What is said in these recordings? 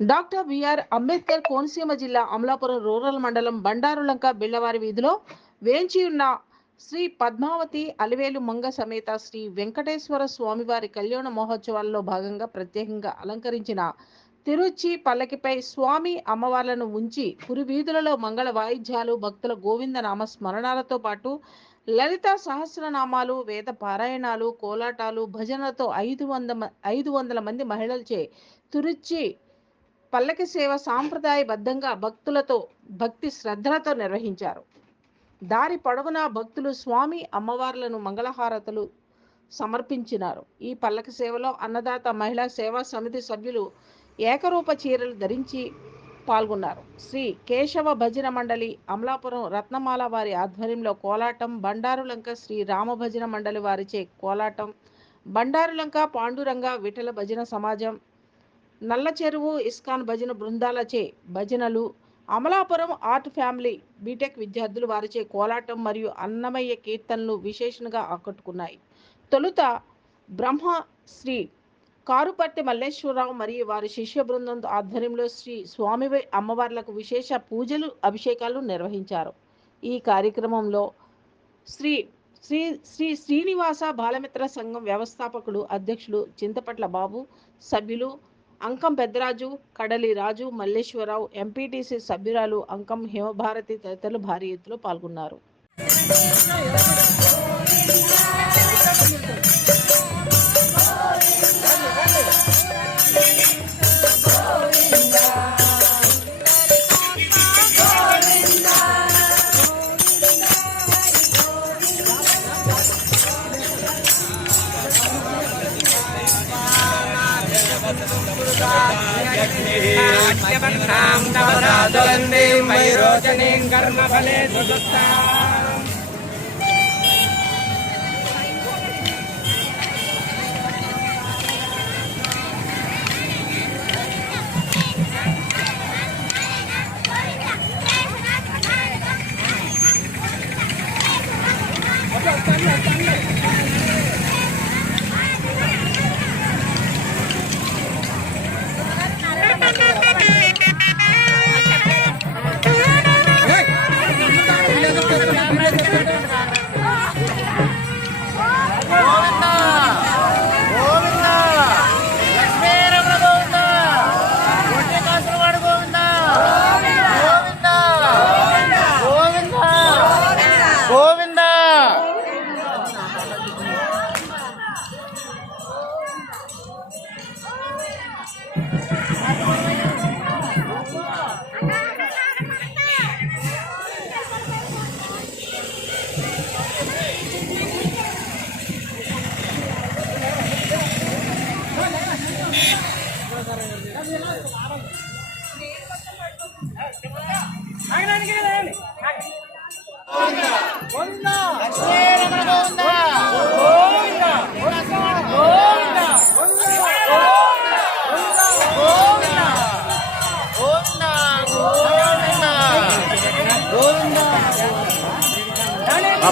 Doctor BR Ambedkar Konaseema జిల్లా Amalapuram rural మండలం బండారులంక బిళ్ళవారి వీధిలో వేంచి ఉన్న శ్రీ పద్మావతి అలివేలు మంగ సమేత శ్రీ వెంకటేశ్వర స్వామివారి కళ్యాణ మహోత్సవాల్లో భాగంగా ప్రత్యేకంగా అలంకరించిన తిరుచి పల్లకిపై స్వామి అమ్మవార్లను ఉంచి పురివీధులలో మంగళ వాయిద్యాలు భక్తుల గోవింద నామ స్మరణాలతో పాటు లలిత సహస్రనామాలు వేద పారాయణాలు కోలాటాలు భజనలతో 500 మంది మహిళలచే తిరుచి పల్లకి సేవ సాంప్రదాయబద్ధంగా భక్తి శ్రద్ధలతో నిర్వహించారు. దారి పొడవునా భక్తులు స్వామి అమ్మవార్లను మంగళహారతులు సమర్పించినారు. ఈ పల్లకి సేవలో అన్నదాత మహిళా సేవా సమితి సభ్యులు ఏకరూప చీరలు ధరించి పాల్గొన్నారు. శ్రీ కేశవ భజన మండలి అమలాపురం రత్నమాల వారి ఆధ్వర్యంలో కోలాటం, బండారులంక శ్రీ రామ భజన మండలి వారిచే కోలాటం, బండారులంక పాండురంగ విఠల భజన సమాజం, నల్ల చెరువు ఇస్కాన్ భజన బృందాలచే భజనలు, అమలాపురం ఆర్ట్ ఫ్యామిలీ బీటెక్ విద్యార్థులు వారిచే కోలాటం మరియు అన్నమయ్య కీర్తనలు విశేషంగా ఆకట్టుకున్నాయి. తొలుత బ్రహ్మ శ్రీ కారుపర్తి మల్లేశ్వరరావు మరియు వారి శిష్య బృందం ఆధ్వర్యంలో శ్రీ స్వామి అమ్మవార్లకు విశేష పూజలు అభిషేకాలు నిర్వహించారు. ఈ కార్యక్రమంలో శ్రీ శ్రీ శ్రీ శ్రీనివాస బాలమిత్ర సంఘం వ్యవస్థాపకుడు అధ్యక్షుడు చింతపట్ల బాబు, సభ్యులు అంకం పెద్దరాజు, కడలి రాజు, మల్లేశ్వరరావు, ఎంపీటీసీ సభ్యురాలు అంకం హిమభారతి తదితరులు భారీ ఎత్తులో పాల్గొన్నారు.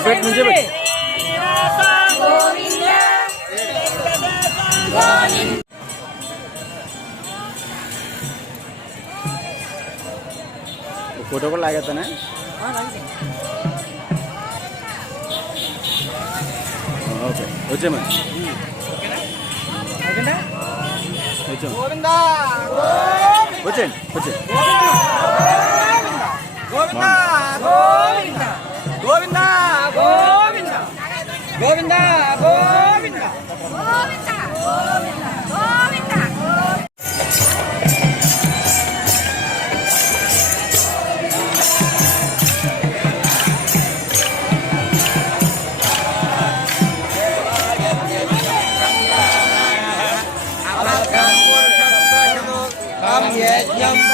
पेट नीचे फोटो को लागे था ना ओके వచ్చే మరి ఓకేనా వచ్చే గోవిందా వచ్చే వచ్చే గోవిందా గోవిందా గోవిందా గోవిందా గోవిందా గోవిందా గోవిందా గోవిందా यज्ञं